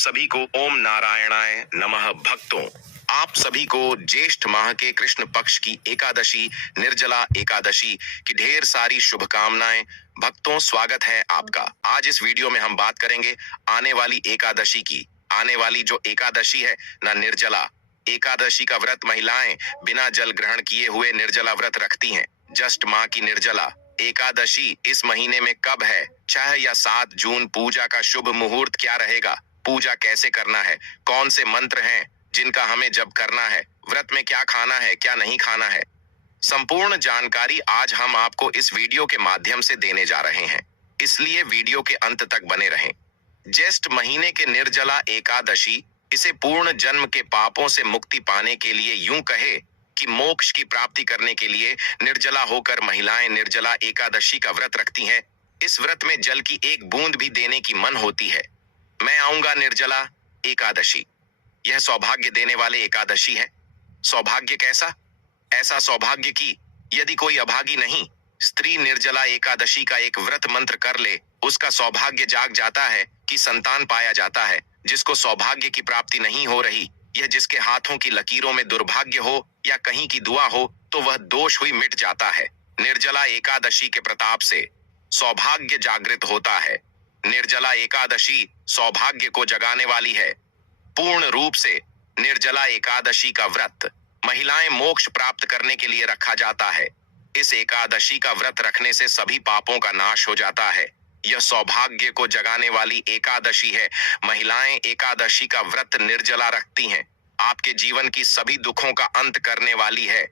सभी को ओम नारायणाय नमः। भक्तों, आप सभी को ज्येष्ठ माह के कृष्ण पक्ष की एकादशी निर्जला एकादशी की ढेर सारी शुभकामनाएं। भक्तों, स्वागत है आपका। आज इस वीडियो में हम बात करेंगे आने वाली एकादशी की। आने वाली जो एकादशी है ना, निर्जला एकादशी का व्रत महिलाएं बिना जल ग्रहण किए हुए निर्जला व्रत रखती हैं। ज्येष्ठ माह की निर्जला एकादशी इस महीने में कब है? 6 या 7 जून। पूजा का शुभ मुहूर्त क्या रहेगा? पूजा कैसे करना है? कौन से मंत्र हैं जिनका हमें जप करना है? व्रत में क्या खाना है, क्या नहीं खाना है? संपूर्ण जानकारी आज हम आपको इस वीडियो के माध्यम से देने जा रहे हैं, इसलिए वीडियो के अंत तक बने रहें। ज्येष्ठ महीने के निर्जला एकादशी, इसे पूर्ण जन्म के पापों से मुक्ति पाने के लिए, यूं कहे कि मोक्ष की प्राप्ति करने के लिए निर्जला होकर महिलाएं निर्जला एकादशी का व्रत रखती हैं। इस व्रत में जल की एक बूंद भी देने की मन होती है। मैं आऊंगा निर्जला एकादशी, यह सौभाग्य देने वाले एकादशी है। सौभाग्य कैसा? ऐसा सौभाग्य कि यदि कोई अभागी नहीं, स्त्री निर्जला एकादशी का एक व्रत मंत्र कर ले, उसका सौभाग्य जाग जाता है कि संतान पाया जाता है। जिसको सौभाग्य की प्राप्ति नहीं हो रही, यह जिसके हाथों की लकीरों में दुर्भाग्य हो या कहीं की दुआ हो, तो वह दोष हुई मिट जाता है। निर्जला एकादशी के प्रताप से सौभाग्य जागृत होता है। निर्जला एकादशी सौभाग्य को जगाने वाली है। पूर्ण रूप से निर्जला एकादशी का व्रत महिलाएं मोक्ष प्राप्त करने के लिए रखा जाता है। इस एकादशी का व्रत रखने से सभी पापों का नाश हो जाता है। यह सौभाग्य को जगाने वाली एकादशी है। महिलाएं एकादशी का व्रत निर्जला रखती हैं। आपके जीवन की सभी दुखों का अंत करने वाली है।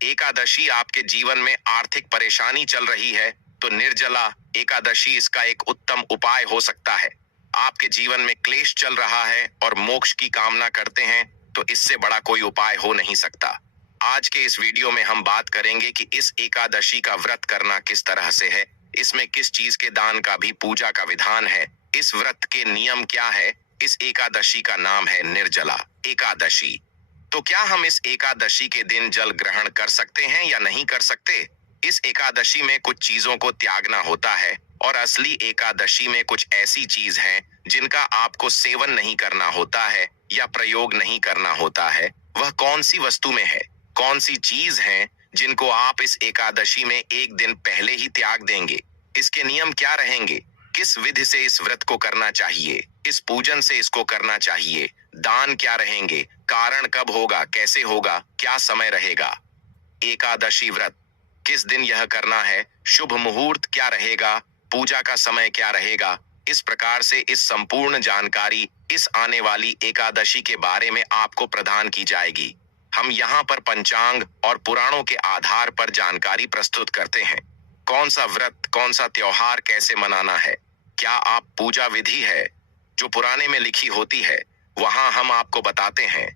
एकादशी आपके जीवन में आर्थिक परेशानी चल रही है तो निर्जला एकादशी इसका एक उत्तम उपाय हो सकता है। आपके जीवन में क्लेश चल रहा है और मोक्ष की कामना करते हैं तो इससे बड़ा कोई उपाय हो नहीं सकता। आज के इस वीडियो में हम बात करेंगे कि इस एकादशी का व्रत करना किस तरह से है, इसमें किस चीज के दान का भी पूजा का विधान है, इस व्रत के नियम क्या है। इस एकादशी का नाम है निर्जला एकादशी। तो क्या हम इस एकादशी के दिन जल ग्रहण कर सकते हैं या नहीं कर सकते? इस एकादशी में कुछ चीजों को त्यागना होता है और असली एकादशी में कुछ ऐसी चीज हैं जिनका आपको सेवन नहीं करना होता है या प्रयोग नहीं करना होता है। वह कौन सी वस्तु में है, कौन सी चीज है जिनको आप इस एकादशी में एक दिन पहले ही त्याग देंगे? इसके नियम क्या रहेंगे? किस विधि से इस व्रत को करना चाहिए? इस पूजन से इसको करना चाहिए? दान क्या रहेंगे? कारण कब होगा, कैसे होगा, क्या समय रहेगा? एकादशी व्रत किस दिन यह करना है? शुभ मुहूर्त क्या रहेगा? पूजा का समय क्या रहेगा? इस प्रकार से इस संपूर्ण जानकारी इस आने वाली एकादशी के बारे में आपको प्रदान की जाएगी। हम यहाँ पर पंचांग और पुराणों के आधार पर जानकारी प्रस्तुत करते हैं। कौन सा व्रत, कौन सा त्योहार कैसे मनाना है, क्या आप पूजा विधि है जो पुराने में लिखी होती है वहां हम आपको बताते हैं।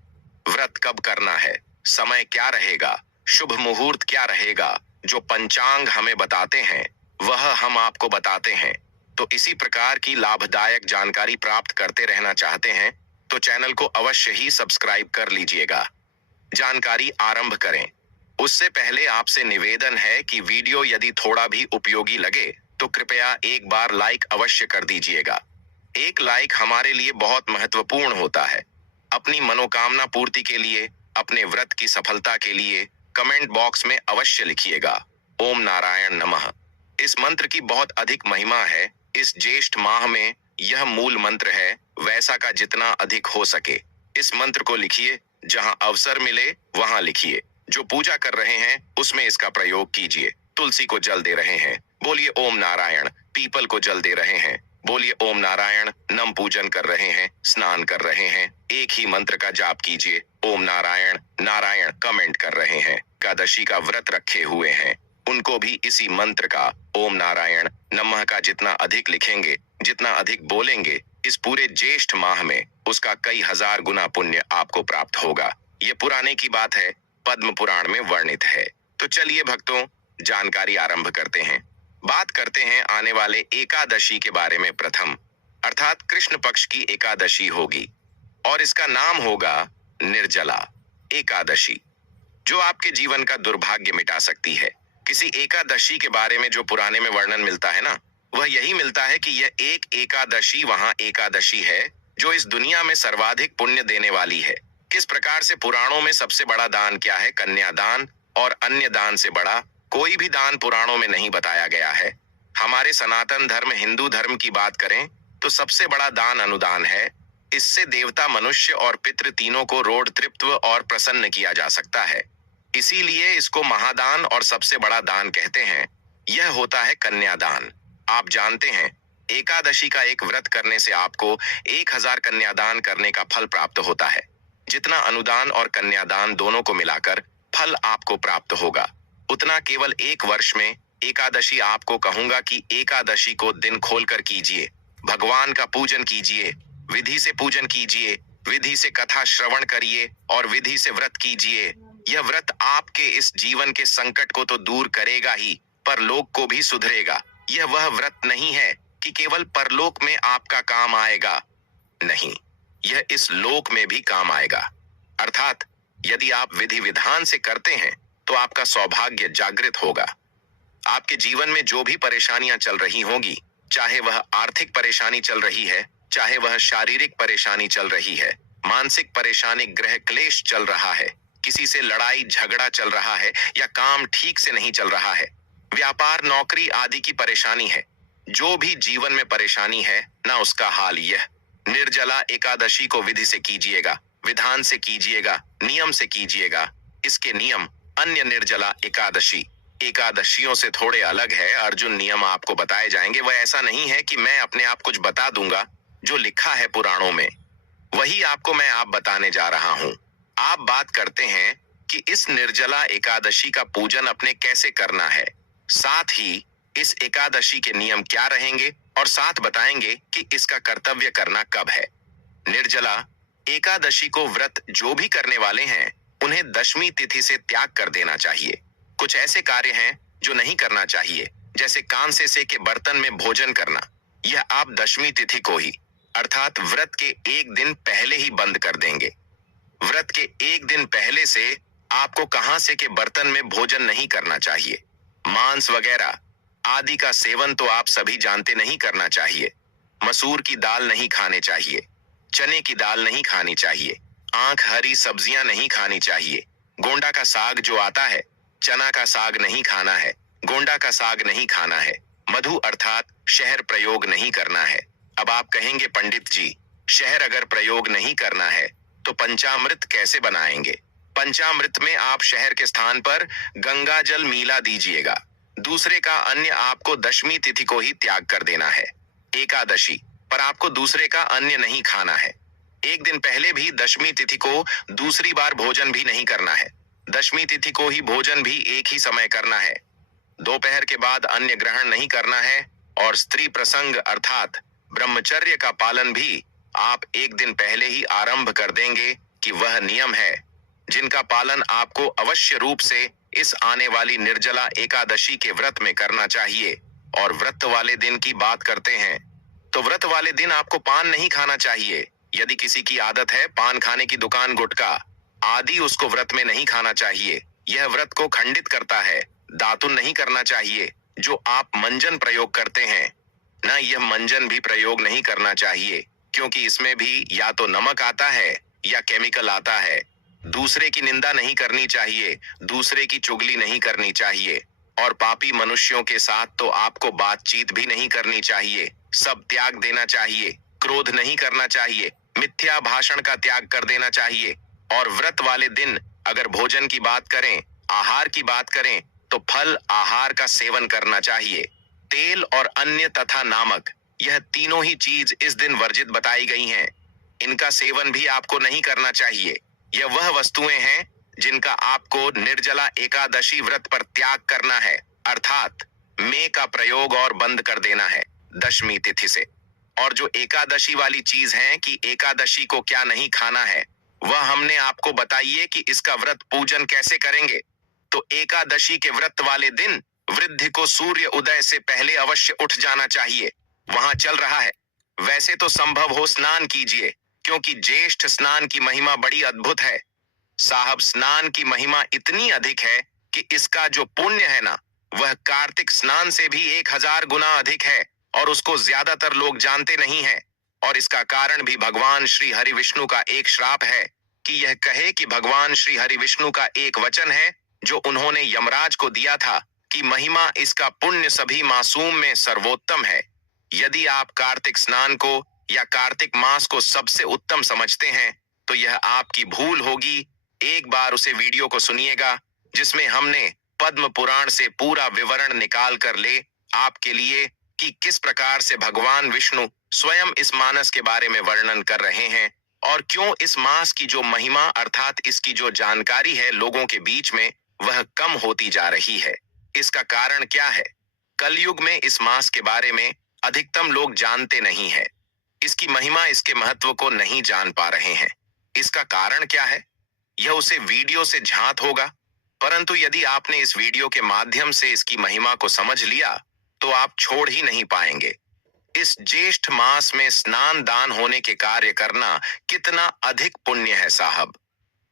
व्रत कब करना है, समय क्या रहेगा, शुभ मुहूर्त क्या रहेगा, जो पंचांग हमें बताते हैं वह हम आपको बताते हैं। तो इसी प्रकार की लाभदायक जानकारी प्राप्त करते रहना चाहते हैं तो चैनल को अवश्य ही सब्सक्राइब कर लीजिएगा। जानकारी आरंभ करें उससे पहले आपसे निवेदन है कि वीडियो यदि थोड़ा भी उपयोगी लगे तो कृपया एक बार लाइक अवश्य कर दीजिएगा। एक लाइक हमारे लिए बहुत महत्वपूर्ण होता है। अपनी मनोकामना पूर्ति के लिए, अपने व्रत की सफलता के लिए कमेंट बॉक्स में अवश्य लिखिएगा ओम नारायण नमः। इस मंत्र की बहुत अधिक महिमा है। इस ज्येष्ठ माह में यह मूल मंत्र है, वैसा का जितना अधिक हो सके इस मंत्र को लिखिए। जहां अवसर मिले वहां लिखिए। जो पूजा कर रहे हैं उसमें इसका प्रयोग कीजिए। तुलसी को जल दे रहे हैं, बोलिए ओम नारायण। पीपल को जल दे रहे हैं, बोलिए ओम नारायण। नम पूजन कर रहे हैं, स्नान कर रहे हैं, एक ही मंत्र का जाप कीजिए ओम नारायण नारायण। कमेंट कर रहे हैं, एकादशी का व्रत रखे हुए हैं, उनको भी इसी मंत्र का ओम नारायण नमः का जितना अधिक लिखेंगे, जितना अधिक बोलेंगे इस पूरे ज्येष्ठ माह में, उसका कई हजार गुना पुण्य आपको प्राप्त होगा। ये पुराने की बात है, पद्म पुराण में वर्णित है। तो चलिए भक्तों, जानकारी आरंभ करते हैं। बात करते हैं आने वाले एकादशी के बारे में। प्रथम अर्थात कृष्ण पक्ष की एकादशी होगी और इसका नाम होगा निर्जला एकादशी, जो आपके जीवन का दुर्भाग्य मिटा सकती है। किसी एकादशी के बारे में जो पुराने में वर्णन मिलता है ना, वह यही मिलता है कि यह एक एकादशी वहां एकादशी है जो इस दुनिया में सर्वाधिक पुण्य देने वाली है। किस प्रकार से पुराणों में सबसे बड़ा दान क्या है, कन्यादान, और अन्य दान से बड़ा कोई भी दान पुराणों में नहीं बताया गया है। हमारे सनातन धर्म हिंदू धर्म की बात करें तो सबसे बड़ा दान अनुदान है। इससे देवता, मनुष्य और पितृ तीनों को रोड तृप्त और प्रसन्न किया जा सकता है। इसीलिए इसको महादान और सबसे बड़ा दान कहते हैं। यह होता है कन्यादान। आप जानते हैं, एकादशी का एक व्रत करने से आपको 1000 कन्यादान करने का फल प्राप्त होता है। जितना अनुदान और कन्यादान दोनों को मिलाकर फल आपको प्राप्त होगा, उतना केवल एक वर्ष में। एकादशी आपको कहूंगा कि एकादशी को दिन खोलकर कीजिए, भगवान का पूजन कीजिए, विधि से पूजन कीजिए, विधि से कथा श्रवण करिए और विधि से व्रत कीजिए। यह व्रत आपके इस जीवन के संकट को तो दूर करेगा ही, परलोक को भी सुधरेगा। यह वह व्रत नहीं है कि केवल परलोक में आपका काम आएगा, नहीं, यह इस लोक में भी काम आएगा। अर्थात यदि आप विधि विधान से करते हैं तो आपका सौभाग्य जागृत होगा। आपके जीवन में जो भी परेशानियां चल रही होंगी, चाहे वह आर्थिक परेशानी चल रही है, चाहे वह शारीरिक परेशानी चल रही है, मानसिक परेशानी, गृह क्लेश चल रहा है, किसी से लड़ाई झगड़ा चल रहा है, या काम ठीक से नहीं चल रहा है, व्यापार नौकरी आदि की परेशानी है, जो भी जीवन में परेशानी है ना, उसका हाल यह निर्जला एकादशी को विधि से कीजिएगा, विधान से कीजिएगा, नियम से कीजिएगा। इसके नियम अन्य निर्जला एकादशियों से थोड़े अलग है। अर्जुन, नियम आपको बताए जाएंगे। वह ऐसा नहीं है कि मैं अपने आप कुछ बता दूंगा, जो लिखा है पुराणों में वही आपको मैं बताने जा रहा हूं। आप बात करते हैं कि इस निर्जला एकादशी का पूजन अपने कैसे करना है, साथ ही इस एकादशी के नियम क्या रहेंगे, और साथ बताएंगे कि इसका कर्तव्य करना कब है। निर्जला एकादशी को व्रत जो भी करने वाले हैं, उन्हें दशमी तिथि से त्याग कर देना चाहिए। कुछ ऐसे कार्य हैं जो नहीं करना चाहिए, जैसे कांसे के बर्तन में भोजन करना। यह आप दशमी तिथि को ही, अर्थात व्रत के एक दिन पहले ही बंद कर देंगे। व्रत के एक दिन पहले से आपको कांसे के बर्तन में भोजन नहीं करना चाहिए। मांस वगैरह आदि का सेवन तो आप सभी जानते नहीं करना चाहिए। मसूर की दाल नहीं खाने चाहिए, चने की दाल नहीं खानी चाहिए, आंख हरी सब्जियां नहीं खानी चाहिए, गोंडा का साग जो आता है, चना का साग नहीं खाना है, गोंडा का साग नहीं खाना है, मधु अर्थात शहर प्रयोग नहीं करना है। अब आप कहेंगे, पंडित जी, शहर अगर प्रयोग नहीं करना है तो पंचामृत कैसे बनाएंगे? पंचामृत में आप शहर के स्थान पर गंगा जल मिला दीजिएगा। दूसरे का अन्य आपको दशमी तिथि को ही त्याग कर देना है। एकादशी पर आपको दूसरे का अन्य नहीं खाना है। एक दिन पहले भी दशमी तिथि को दूसरी बार भोजन भी नहीं करना है। दशमी तिथि को ही भोजन भी एक ही समय करना है। दोपहर के बाद अन्य ग्रहण नहीं करना है, और स्त्री प्रसंग अर्थात ब्रह्मचर्य का पालन भी आप एक दिन पहले ही आरंभ कर देंगे कि वह नियम है जिनका पालन आपको अवश्य रूप से इस आने वाली निर्जला एकादशी के व्रत में करना चाहिए। और व्रत वाले दिन की बात करते हैं तो व्रत वाले दिन आपको पान नहीं खाना चाहिए। यदि किसी की आदत है पान खाने की, दुकान, गुटखा आदि, उसको व्रत में नहीं खाना चाहिए। यह व्रत को खंडित करता है। दातुन नहीं करना चाहिए। जो आप मंजन प्रयोग करते हैं ना, यह मंजन भी प्रयोग नहीं करना चाहिए, क्योंकि इसमें भी या तो नमक आता है या केमिकल आता है। दूसरे की निंदा नहीं करनी चाहिए, दूसरे की चुगली नहीं करनी चाहिए, और पापी मनुष्यों के साथ तो आपको बातचीत भी नहीं करनी चाहिए। सब त्याग देना चाहिए। क्रोध नहीं करना चाहिए। मिथ्या भाषण का त्याग कर देना चाहिए। और व्रत वाले दिन अगर भोजन की बात करें, आहार की बात करें, तो फल आहार का सेवन करना चाहिए। तेल और अन्य तथा नामक, यह तीनों ही चीज इस दिन वर्जित बताई गई हैं। इनका सेवन भी आपको नहीं करना चाहिए। यह वह वस्तुएं हैं जिनका आपको निर्जला एकादशी व्रत पर त्याग करना है, अर्थात में का प्रयोग और बंद कर देना है दशमी तिथि से। और जो एकादशी वाली चीज है कि एकादशी को क्या नहीं खाना है, वह हमने आपको बताइए कि इसका व्रत पूजन कैसे करेंगे। तो एकादशी के व्रत वाले दिन वृद्धि को सूर्य उदय से पहले अवश्य उठ जाना चाहिए। वहां चल रहा है, वैसे तो संभव हो स्नान कीजिए, क्योंकि ज्येष्ठ स्नान की महिमा बड़ी अद्भुत है। साहब, स्नान की महिमा इतनी अधिक है कि इसका जो पुण्य है ना, वह कार्तिक स्नान से भी 1000 गुना अधिक है, और उसको ज्यादातर लोग जानते नहीं हैं। और इसका कारण भी भगवान श्री हरि विष्णु का एक श्राप है कि यह कहे कि भगवान श्री हरि विष्णु का एक वचन है जो उन्होंने यमराज को दिया था कि महिमा इसका पुण्य सभी मासूम में सर्वोत्तम है। यदि आप कार्तिक स्नान को या कार्तिक मास को सबसे उत्तम समझते हैं तो यह आपकी भूल होगी। एक बार उसे वीडियो को सुनिएगा जिसमें हमने पद्म पुराण से पूरा विवरण निकाल कर ले आपके लिए कि किस प्रकार से भगवान विष्णु स्वयं इस मानस के बारे में वर्णन कर रहे हैं और क्यों इस मास की जो महिमा अर्थात इसकी जो जानकारी है लोगों के बीच में वह कम होती जा रही है। इसका कारण क्या है? कलयुग में इस मास के बारे में अधिकतम लोग जानते नहीं है, इसकी महिमा इसके महत्व को नहीं जान पा रहे हैं। इसका कारण क्या है? यह उसे वीडियो से झांत होगा, परंतु यदि आपने इस वीडियो के माध्यम से इसकी महिमा को समझ लिया तो आप छोड़ ही नहीं पाएंगे। इस ज्येष्ठ मास में स्नान दान होने के कार्य करना कितना अधिक पुण्य है साहब।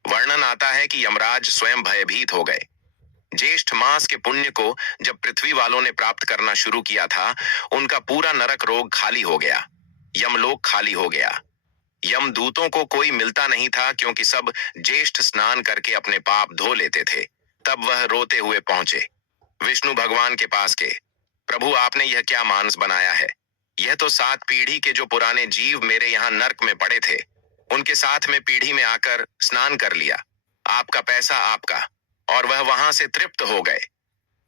वर्णन आता है कि यमराज स्वयं भयभीत हो गए। ज्येष्ठ मास के पुण्य को जब पृथ्वी वालों ने प्राप्त करना शुरू किया था उनका पूरा नरक रोग खाली हो गया, यमलोक खाली हो गया। यमदूतों को कोई मिलता नहीं था क्योंकि सब ज्येष्ठ स्नान करके अपने पाप धो लेते थे। तब वह रोते हुए पहुंचे विष्णु भगवान के पास के, प्रभु आपने यह क्या मानस बनाया है? यह तो 7 पीढ़ी के जो पुराने जीव मेरे यहाँ नर्क में पड़े थे उनके साथ में पीढ़ी में आकर स्नान कर लिया, आपका पैसा आपका, और वह वहां से तृप्त हो गए।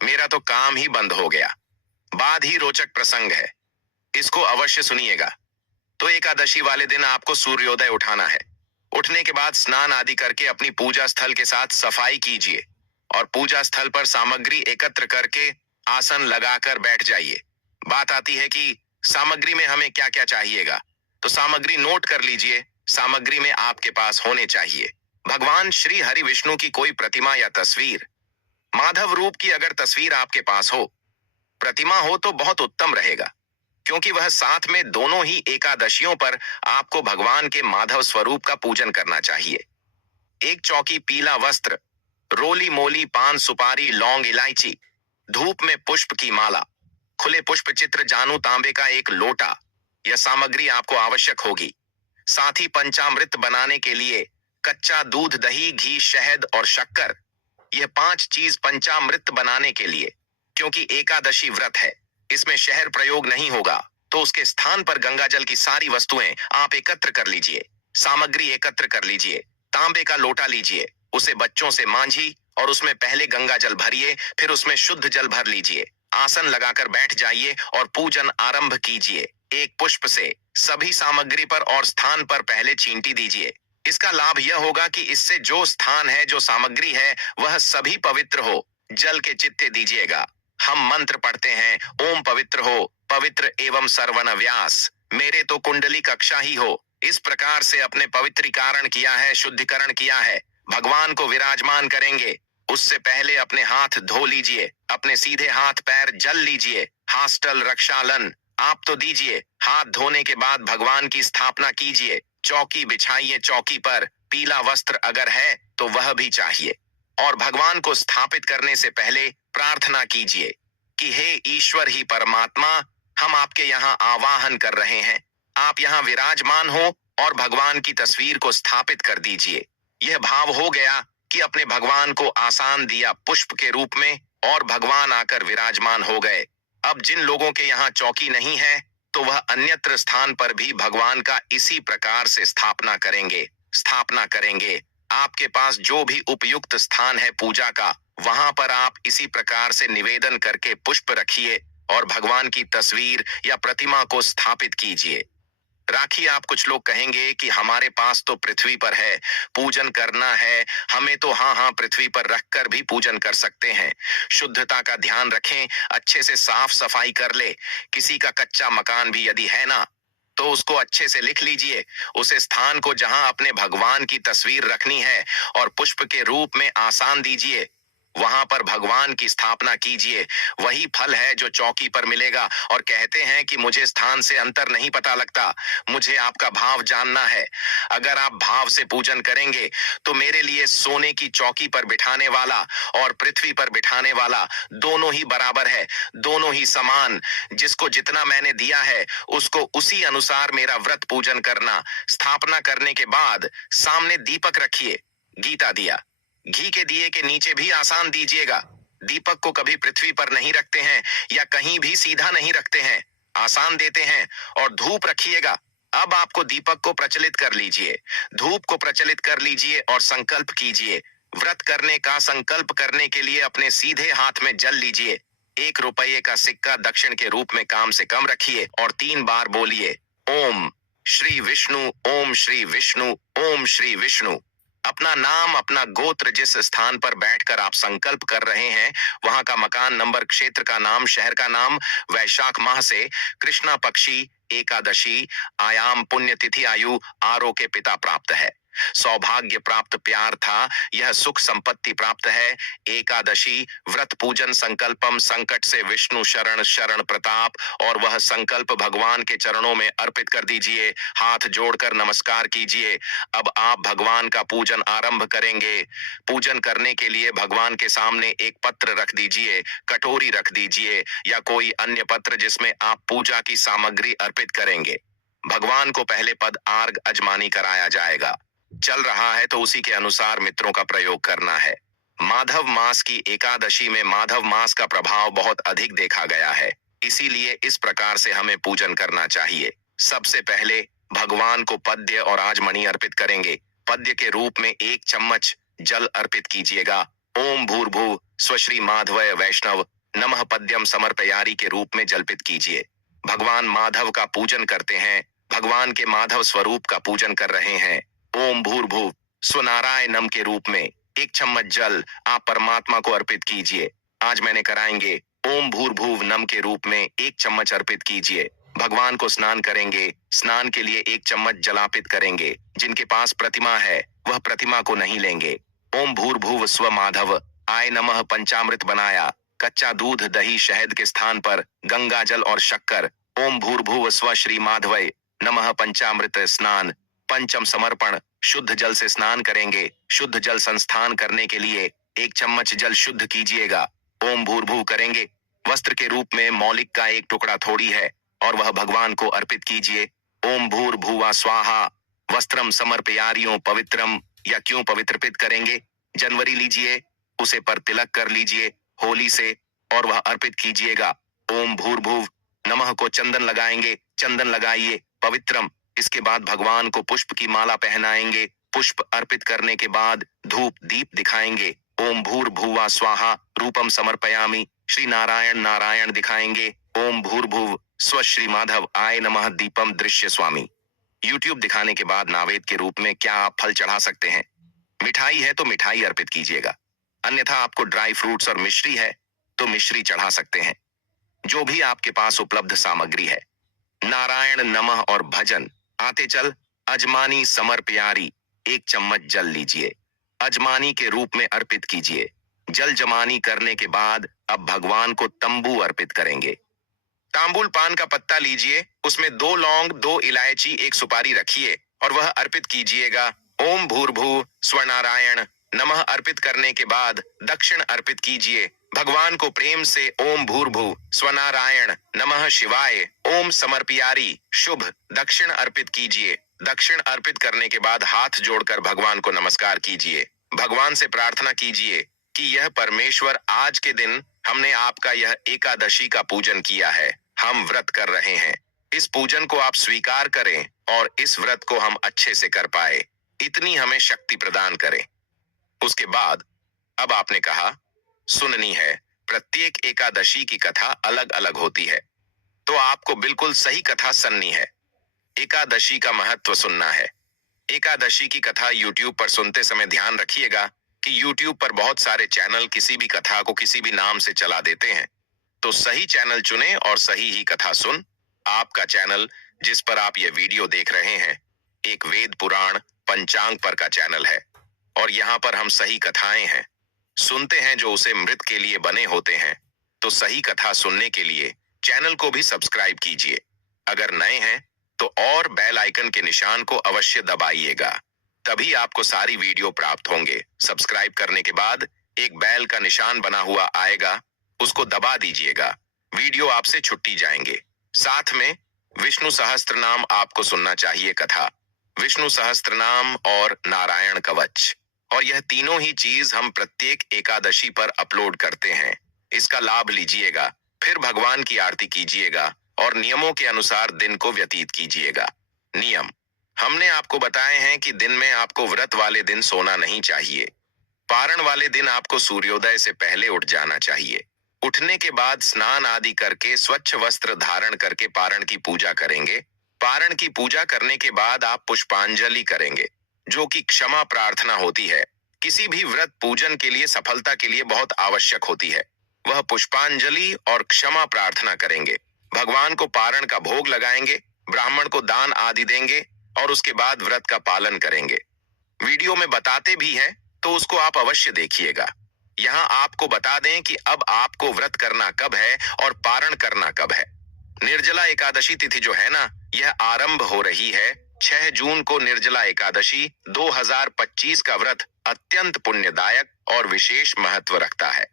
मेरा तो काम ही बंद हो गया। बाद ही रोचक प्रसंग है, इसको अवश्य सुनिएगा। तो एकादशी वाले दिन आपको सूर्योदय उठाना है। उठने के बाद स्नान आदि करके अपनी पूजा स्थल के साथ सफाई कीजिए और पूजा स्थल पर सामग्री एकत्र करके आसन लगाकर बैठ जाइए। बात आती है कि सामग्री में हमें क्या क्या चाहिएगा, तो सामग्री नोट कर लीजिए। सामग्री में आपके पास होने चाहिए भगवान श्री हरि विष्णु की कोई प्रतिमा या तस्वीर, माधव रूप की अगर तस्वीर आपके पास हो, प्रतिमा हो तो बहुत उत्तम रहेगा क्योंकि वह साथ में दोनों ही एकादशियों पर आपको भगवान के माधव स्वरूप का पूजन करना चाहिए। एक चौकी पीला वस्त्र, रोली मोली पान सुपारी लौंग इलायची, धूप में पुष्प की माला, खुले पुष्प चित्र जानू तांबे का एक लोटा, यह सामग्री आपको आवश्यक होगी। साथ ही पंचामृत बनाने के लिए कच्चा दूध दही घी शहद और शक्कर, यह 5 चीज पंचामृत बनाने के लिए। क्योंकि एकादशी व्रत है इसमें शहद प्रयोग नहीं होगा तो उसके स्थान पर गंगा जल की सारी वस्तुएं आप एकत्र कर लीजिए। सामग्री एकत्र कर लीजिए। तांबे का लोटा लीजिए, उसे बच्चों से मांझी और उसमें पहले गंगा जल भरिए, फिर उसमें शुद्ध जल भर लीजिए। आसन लगाकर बैठ जाइए और पूजन आरंभ कीजिए। एक पुष्प से सभी सामग्री पर और स्थान पर पहले चींटी दीजिए। इसका लाभ यह होगा कि इससे जो स्थान है जो सामग्री है वह सभी पवित्र हो। जल के चित्ते दीजिएगा। हम मंत्र पढ़ते हैं, ओम पवित्र हो, पवित्र एवं सर्वन व्यास, मेरे तो कुंडली कक्षा ही हो। इस प्रकार से अपने पवित्रीकरण किया है, शुद्धिकरण किया है। भगवान को विराजमान करेंगे उससे पहले अपने हाथ धो लीजिए, अपने सीधे हाथ पैर जल लीजिए। हास्टल रक्षालन आप तो दीजिए। हाथ धोने के बाद भगवान की स्थापना कीजिए। चौकी बिछाइए, चौकी पर पीला वस्त्र अगर है तो वह भी चाहिए। और भगवान को स्थापित करने से पहले प्रार्थना कीजिए कि हे ईश्वर ही परमात्मा, हम आपके यहाँ आवाहन कर रहे हैं, आप यहाँ विराजमान हो और भगवान की तस्वीर को स्थापित कर दीजिए। यह भाव हो गया कि अपने भगवान को आसान दिया पुष्प के रूप में और भगवान आकर विराजमान हो गए। अब जिन लोगों के यहाँ चौकी नहीं है तो वह अन्यत्र स्थान पर भी भगवान का इसी प्रकार से स्थापना करेंगे। आपके पास जो भी उपयुक्त स्थान है पूजा का, वहां पर आप इसी प्रकार से निवेदन करके पुष्प रखिए और भगवान की तस्वीर या प्रतिमा को स्थापित कीजिए। राखी आप कुछ लोग कहेंगे कि हमारे पास तो पृथ्वी पर है, पूजन करना है हमें, तो हाँ पृथ्वी पर रखकर भी पूजन कर सकते हैं। शुद्धता का ध्यान रखें, अच्छे से साफ सफाई कर ले। किसी का कच्चा मकान भी यदि है ना तो उसको अच्छे से लिख लीजिए, उस स्थान को जहां अपने भगवान की तस्वीर रखनी है और पुष्प के रूप में आसान दीजिए। वहां पर भगवान की स्थापना कीजिए। वही फल है जो चौकी पर मिलेगा। और कहते हैं कि मुझे स्थान से अंतर नहीं पता लगता, मुझे आपका भाव जानना है। अगर आप भाव से पूजन करेंगे तो मेरे लिए सोने की चौकी पर बिठाने वाला और पृथ्वी पर बिठाने वाला दोनों ही बराबर है, दोनों ही समान। जिसको जितना मैंने दिया है उसको उसी अनुसार मेरा व्रत पूजन करना। स्थापना करने के बाद सामने दीपक रखिए। गीता दिया, घी के दिए के नीचे भी आसान दीजिएगा। दीपक को कभी पृथ्वी पर नहीं रखते हैं या कहीं भी सीधा नहीं रखते हैं, आसान देते हैं। और धूप रखिएगा। अब आपको दीपक को प्रचलित कर लीजिए, धूप को प्रचलित कर लीजिए और संकल्प कीजिए। व्रत करने का संकल्प करने के लिए अपने सीधे हाथ में जल लीजिए। 1 रुपये का सिक्का दक्षिण के रूप में काम से कम रखिए और 3 बार बोलिए, ओम श्री विष्णु, ओम श्री विष्णु, ओम श्री विष्णु। अपना नाम, अपना गोत्र, जिस स्थान पर बैठकर आप संकल्प कर रहे हैं वहां का मकान नंबर, क्षेत्र का नाम, शहर का नाम, वैशाख माह से कृष्णा पक्षी, एकादशी, आयाम, पुण्यतिथि, आयु, आरो के पिता प्राप्त है। सौभाग्य प्राप्त, प्यार था, यह सुख संपत्ति प्राप्त है। एकादशी व्रत पूजन संकल्पम, संकट से विष्णु शरण, शरण प्रताप। और वह संकल्प भगवान के चरणों में अर्पित कर दीजिए, हाथ जोड़कर नमस्कार कीजिए। अब आप भगवान का पूजन आरंभ करेंगे। पूजन करने के लिए भगवान के सामने एक पत्र रख दीजिए, कटोरी रख दीजिए या कोई अन्य पत्र जिसमें आप पूजा की सामग्री अर्पित करेंगे। भगवान को पहले पद आर्ग अजमानी कराया जाएगा। चल रहा है तो उसी के अनुसार मित्रों का प्रयोग करना है। माधव मास की एकादशी में माधव मास का प्रभाव बहुत अधिक देखा गया है, इसीलिए इस प्रकार से हमें पूजन करना चाहिए। सबसे पहले भगवान को पद्य और आजमनी अर्पित करेंगे। पद्य के रूप में 1 चम्मच जल अर्पित कीजिएगा। ओम भूर्भुव स्वश्री माधवय वैष्णव नमः पद्यम समर्पयारी के रूप में जल्पित कीजिए। भगवान माधव का पूजन करते हैं, भगवान के माधव स्वरूप का पूजन कर रहे हैं। ओम भूर्भुव स्वनारायणम के रूप में 1 चम्मच जल आप परमात्मा को अर्पित कीजिए। आज मैंने कराएंगे ओम भूर्भुव नम के रूप में 1 चम्मच अर्पित कीजिए। भगवान को स्नान करेंगे, स्नान के लिए 1 चम्मच जलापित करेंगे। जिनके पास प्रतिमा है वह प्रतिमा को नहीं लेंगे। ओम भूर्भुव स्व माधव आय नमः पंचामृत बनाया, कच्चा दूध, दही, शहद के स्थान पर गंगा जल और शक्कर। ओम भूर्भुव स्व श्री माधवय नमः पंचामृत स्नान, पंचम समर्पण। शुद्ध जल से स्नान करेंगे। शुद्ध जल संस्थान करने के लिए 1 चम्मच जल शुद्ध कीजिएगा। ओम भूर्भुव करेंगे। वस्त्र के रूप में मौलिक का 1 टुकड़ा थोड़ी है और वह भगवान को अर्पित कीजिए। ओम भूर्भुवा स्वाहा वस्त्रम समर्पयारियों पवित्रम, या क्यों पवित्रपित करेंगे, जनवरी लीजिए, उसे पर तिलक कर लीजिए होली से और वह अर्पित कीजिएगा। ओम भूर्भुव नमः को चंदन लगाएंगे, चंदन लगाइए पवित्रम। इसके बाद भगवान को पुष्प की माला पहनाएंगे। पुष्प अर्पित करने के बाद धूप दीप दिखाएंगे। ओम भूर्भुवा स्वाहा रूपम समर्पयामि, श्री नारायण नारायण दिखाएंगे। ओम भूर्भुव स्व श्री माधव आय नमः दीपम दृश्य स्वामी। यूट्यूब दिखाने के बाद नावेद के रूप में क्या आप फल चढ़ा सकते हैं? मिठाई है तो मिठाई अर्पित कीजिएगा, अन्यथा आपको ड्राई फ्रूट्स और मिश्री है तो मिश्री चढ़ा सकते हैं। जो भी आपके पास उपलब्ध सामग्री है। नारायण नमः और भजन। आते चल अजमानी समर्पयारी 1 चम्मच जल लीजिए, अजमानी के रूप में अर्पित कीजिए। जल जमानी करने के बाद अब भगवान को तंबू अर्पित करेंगे। तांबुल पान का पत्ता लीजिए, उसमें 2 लौंग, 2 इलायची, 1 सुपारी रखिए और वह अर्पित कीजिएगा। ओम भूर्भुव स्वनारायण नमः अर्पित करने के बाद दक्षिण अर्पित कीजिए। भगवान को प्रेम से ओम भूर्भुव स्वनारायण नमः शिवाय ओम समर्पयारी शुभ दक्षिण अर्पित कीजिए। दक्षिण अर्पित करने के बाद हाथ जोड़कर भगवान को नमस्कार कीजिए। भगवान से प्रार्थना कीजिए कि यह परमेश्वर, आज के दिन हमने आपका यह एकादशी का पूजन किया है, हम व्रत कर रहे हैं, इस पूजन को आप स्वीकार करें और इस व्रत को हम अच्छे से कर पाए, इतनी हमें शक्ति प्रदान करें। उसके बाद अब आपने कहा सुननी है, प्रत्येक एकादशी की कथा अलग अलग होती है, तो आपको बिल्कुल सही कथा सुननी है। एकादशी का महत्व सुनना है। एकादशी की कथा यूट्यूब पर सुनते समय ध्यान रखिएगा कि यूट्यूब पर बहुत सारे चैनल किसी भी कथा को किसी भी नाम से चला देते हैं, तो सही चैनल चुने और सही ही कथा सुन। आपका चैनल जिस पर आप ये वीडियो देख रहे हैं एक वेद पुराण पंचांग पर का चैनल है और यहाँ पर हम सही कथाएं हैं, सुनते हैं जो उसे मृत के लिए बने होते हैं। तो सही कथा सुनने के लिए चैनल को भी सब्सक्राइब कीजिए। अगर नए हैं तो और बेल आइकन के निशान को अवश्य दबाइएगा, तभी आपको सारी वीडियो प्राप्त होंगे। सब्सक्राइब करने के बाद एक बेल का निशान बना हुआ आएगा, उसको दबा दीजिएगा। वीडियो आपसे छुट्टी जाएंगे। साथ में विष्णु सहस्त्र नाम आपको सुनना चाहिए कथा, विष्णु सहस्त्र नाम और नारायण कवच, और यह तीनों ही चीज हम प्रत्येक एकादशी पर अपलोड करते हैं। इसका लाभ लीजिएगा, फिर भगवान की आरती कीजिएगा और नियमों के अनुसार दिन को व्यतीत कीजिएगा। नियम हमने आपको बताए हैं कि दिन में आपको व्रत वाले दिन सोना नहीं चाहिए। पारण वाले दिन आपको सूर्योदय से पहले उठ जाना चाहिए। उठने के बाद स्नान आदि करके स्वच्छ वस्त्र धारण करके पारण की पूजा करेंगे। पारण की पूजा करने के बाद आप पुष्पांजलि करेंगे, जो कि क्षमा प्रार्थना होती है। किसी भी व्रत पूजन के लिए सफलता के लिए बहुत आवश्यक होती है। वह पुष्पांजलि और क्षमा प्रार्थना करेंगे। भगवान को पारण का भोग लगाएंगे, ब्राह्मण को दान आदि देंगे और उसके बाद व्रत का पालन करेंगे। वीडियो में बताते भी हैं, तो उसको आप अवश्य देखिएगा। यहाँ आपको बता दें कि अब आपको व्रत करना कब है और पारण करना कब है। निर्जला एकादशी तिथि जो है ना, यह आरंभ हो रही है 6 जून को। निर्जला एकादशी 2025 का व्रत अत्यंत पुण्यदायक और विशेष महत्व रखता है।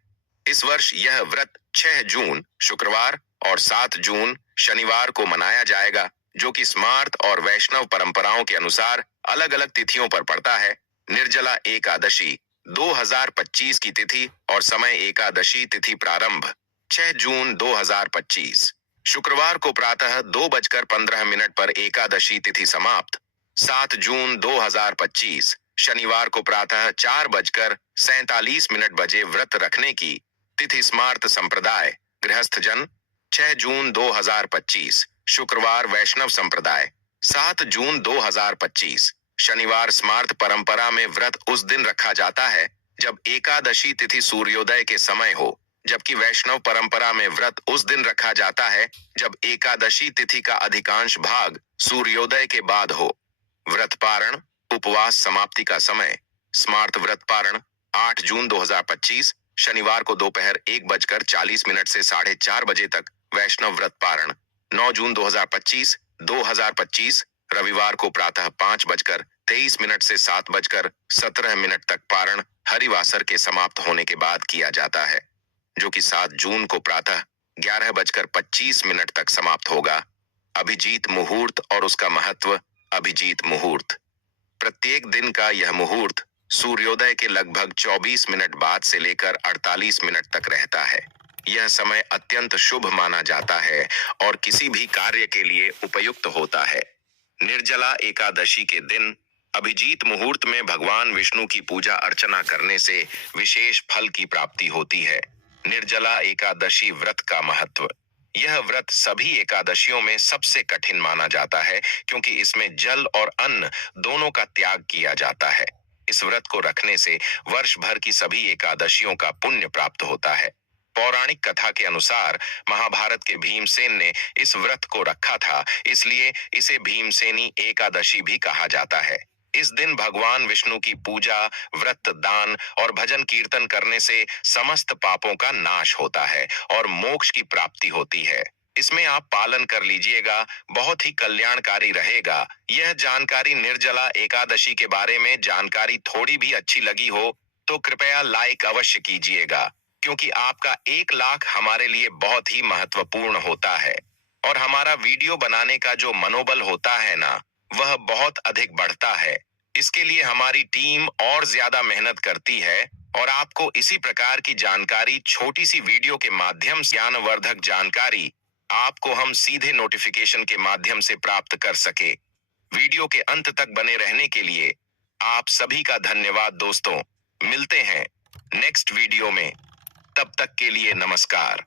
इस वर्ष यह व्रत 6 जून शुक्रवार और 7 जून शनिवार को मनाया जाएगा, जो कि स्मार्त और वैष्णव परंपराओं के अनुसार अलग अलग तिथियों पर पड़ता है। निर्जला एकादशी 2025 की तिथि और समय एकादशी तिथि प्रारंभ 6 जून 2025 शुक्रवार को प्रातः 2:15 पर एकादशी तिथि समाप्त। 7 जून 2025 शनिवार को प्रातः 4:47 बजे व्रत रखने की तिथि स्मार्त संप्रदाय गृहस्थ जन। 6 जून 2025 शुक्रवार वैष्णव संप्रदाय। 7 जून 2025 शनिवार स्मार्त परंपरा में व्रत उस दिन रखा जाता है जब एकादशी तिथि सूर्योदय के समय हो, जबकि वैष्णव परंपरा में व्रत उस दिन रखा जाता है जब एकादशी तिथि का अधिकांश भाग सूर्योदय के बाद हो। व्रत पारण उपवास समाप्ति का समय स्मार्त व्रत पारण 8 जून 2025 शनिवार को दोपहर 1:40 से 4:30 बजे तक। वैष्णव व्रत पारण 9 जून 2025 रविवार को प्रातः 5:23 से 7:17 तक पारण हरिवासर के समाप्त होने के बाद किया जाता है, जो कि 7 जून को प्रातः 11:25 तक समाप्त होगा। अभिजीत मुहूर्त और उसका महत्व। अभिजीत मुहूर्त प्रत्येक दिन का यह मुहूर्त सूर्योदय के लगभग 24 मिनट बाद से लेकर 48 मिनट तक रहता है। यह समय अत्यंत शुभ माना जाता है और किसी भी कार्य के लिए उपयुक्त होता है। निर्जला एकादशी के दिन अभिजीत मुहूर्त में भगवान विष्णु की पूजा अर्चना करने से विशेष फल की प्राप्ति होती है। निर्जला एकादशी व्रत का महत्व। यह व्रत सभी एकादशियों में सबसे कठिन माना जाता है, क्योंकि इसमें जल और अन्न दोनों का त्याग किया जाता है। इस व्रत को रखने से वर्ष भर की सभी एकादशियों का पुण्य प्राप्त होता है। पौराणिक कथा के अनुसार महाभारत के भीमसेन ने इस व्रत को रखा था, इसलिए इसे भीमसेनी एकादशी भी कहा जाता है। इस दिन भगवान विष्णु की पूजा, व्रत, दान और भजन कीर्तन करने से समस्त पापों का नाश होता है और मोक्ष की प्राप्ति होती है। इसमें आप पालन कर लीजिएगा, बहुत ही कल्याणकारी रहेगा। यह जानकारी निर्जला एकादशी के बारे में जानकारी थोड़ी भी अच्छी लगी हो तो कृपया लाइक अवश्य कीजिएगा, क्योंकि आपका 1 लाख हमारे लिए बहुत ही महत्वपूर्ण होता है और हमारा वीडियो बनाने का जो मनोबल होता है ना, वह बहुत अधिक बढ़ता है। इसके लिए हमारी टीम और ज्यादा मेहनत करती है और आपको इसी प्रकार की जानकारी छोटी सी वीडियो के माध्यम से ज्ञानवर्धक जानकारी आपको हम सीधे नोटिफिकेशन के माध्यम से प्राप्त कर सके। वीडियो के अंत तक बने रहने के लिए आप सभी का धन्यवाद दोस्तों। मिलते हैं नेक्स्ट वीडियो में, तब तक के लिए नमस्कार।